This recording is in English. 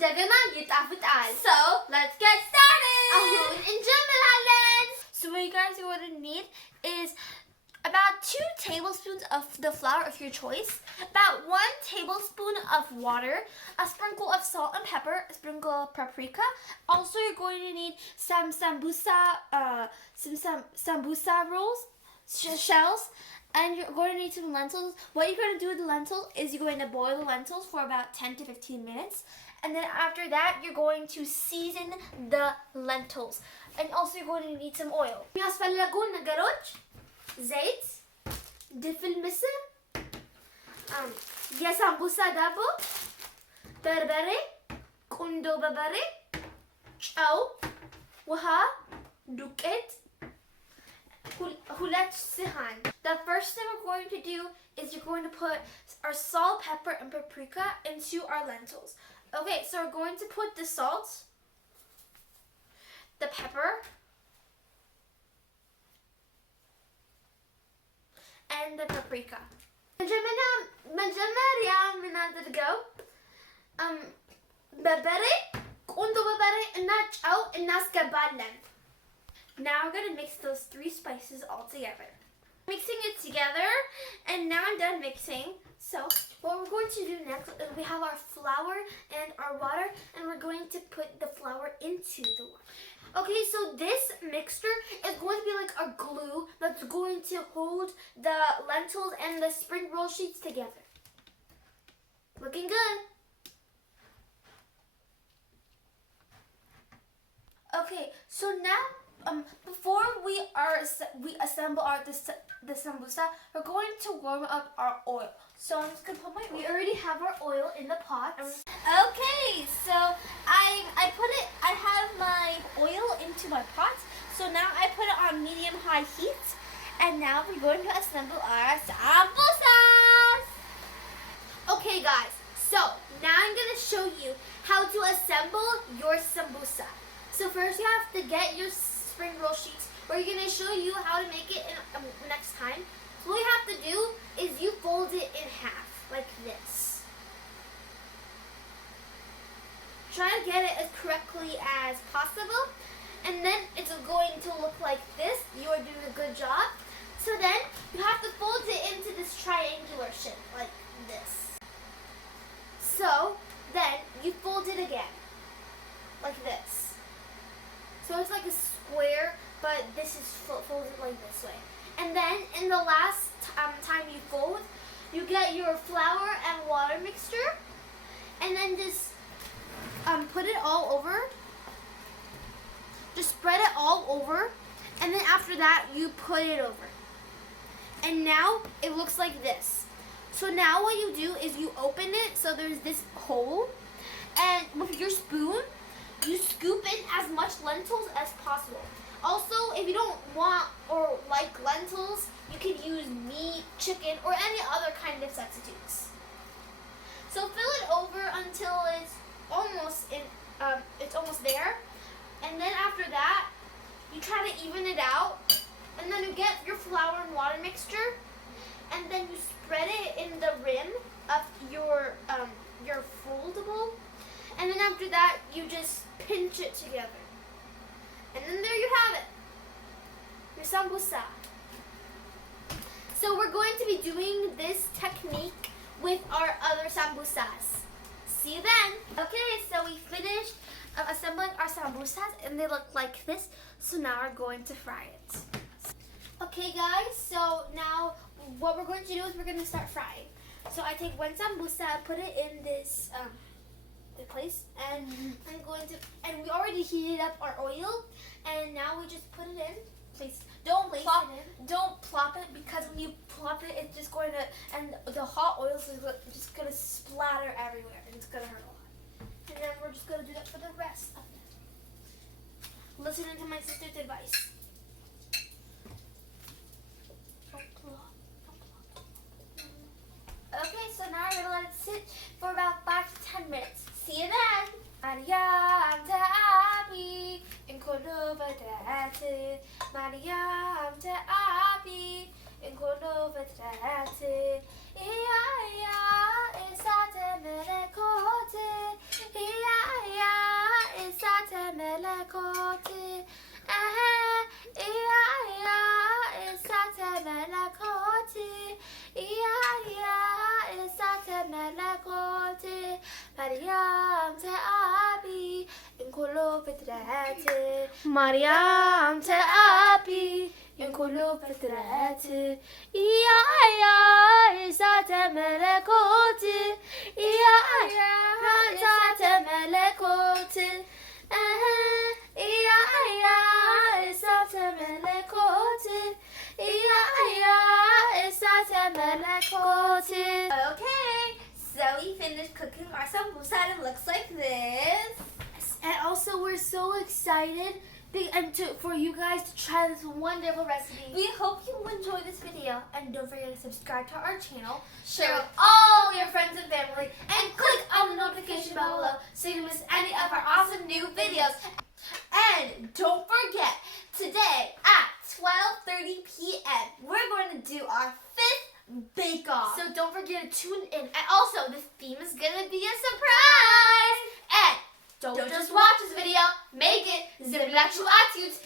እንደገና ይጣፍጣል. So, let's get started! አሁን እንጀምራለን. So what you guys are going to need is about 2 tablespoons of the flour of your choice, about 1 tablespoon of water, a sprinkle of salt and pepper, a sprinkle of paprika. Also, you're going to need some sambusa rolls, shells, and you're going to need some lentils. What you're going to do with the lentils is you're going to boil the lentils for about 10 to 15 minutes. And then after that, you're going to season the lentils. And also, you're going to need some oil. የሚያስፈልጉን ነገሮች ዘይት, ድፍን ምስር, የሳምቡሳ ዳቦ፣ በርበሬ፣ ቁንዶ በርበሬ፣ ጨው፣ ውሃ፣ ዱቄት፣ ሁለት ሰሃን. The first thing we're going to do is you're going to put our salt, pepper, and paprika into our lentils. Okay, so we're going to put the salt, the pepper, and the paprika. መጀመሪያ የምናደርገው በርበሬ፣ ቁንዶ በርበሬ እና ጨው እናስገባለን. Now we're going to mix those 3 spices all together. Mixing it together, and now I'm done mixing. So what we're going to do next is we have our flour and our water, and we're going to put the flour into the water. Okay, so this mixture is going to be like a glue that's going to hold the lentils and the spring roll sheets together. Looking good. Okay, so now before we assemble the sambusa, we're going to warm up our oil. So I'm just gonna put we already have our oil in the pot. Okay, so I have my oil into my pot. So now I put it on medium-high heat, and now we're going to assemble our sambusas. Okay guys, so now I'm gonna show you how to assemble your sambusa. So first you have to get your spring roll sheets. We're going to show you how to make it next time. So what you have to do is you fold it in half, like this. Try to get it as correctly as possible. And then it's going to look like this. You are doing a good job. So then you have to fold it into this triangular shape, like this. So then you fold it again, like this. So it's like a square, but this is folded like this way. And then in the last time you fold, you get your flour and water mixture, and then just put it all over. Just spread it all over, and then after that you put it over. And now it looks like this. So now what you do is you open it so there's this hole, and with your spoon you scoop in as much lentils as possible. Also, if you don't want or like lentils, you can use meat, chicken, or any other kind of substitutes. So fill it over until it's almost there. And then after that, you try to even it out. And then you get your flour and water mixture, and then you spread it in the rim of your foldable. And then after that, you just pinch it together. And then there you have it, your sambusa. So we're going to be doing this technique with our other sambusas. See you then. Okay, so we finished assembling our sambusas, and they look like this. So now we're going to fry it. Okay guys, so now what we're going to do is we're going to start frying. So I take 1 sambusa and put it in this place, and I'm going to, and we already heated up our oil, and now we just put it in. Don't plop it, because when you plop it, it's just going to, and the hot oil is just going to splatter everywhere, and it's going to hurt a lot. And then we're just going to do that for the rest of it. Listening to my sister's advice. Okay, so now we're going to let it sit for about 5 to 10 minutes. See you then. Maria, Abi, in Cordova, Maria, Abi, in Cordova, Ia, it's at the مريم تأبي إن كل فترات مريم تأبي إن كل فترات يا ذات ملكوت يا ذات ملكوت يا ذات ملكوت يا ذات ملكوت. Okay, so we finished cooking our sambusa and it looks like this. And also we're so excited for you guys to try this wonderful recipe. We hope you enjoyed this video and don't forget to subscribe to our channel, share with all your friends and family, and click on the notification bell below so you don't miss any of our awesome new videos. And don't forget, today at 12:30 p.m. we're going to do our 5th bake-off. So don't forget to tune in. And also, the theme is going to be a surprise. And don't just watch this video, make it. Zip it at your attitudes.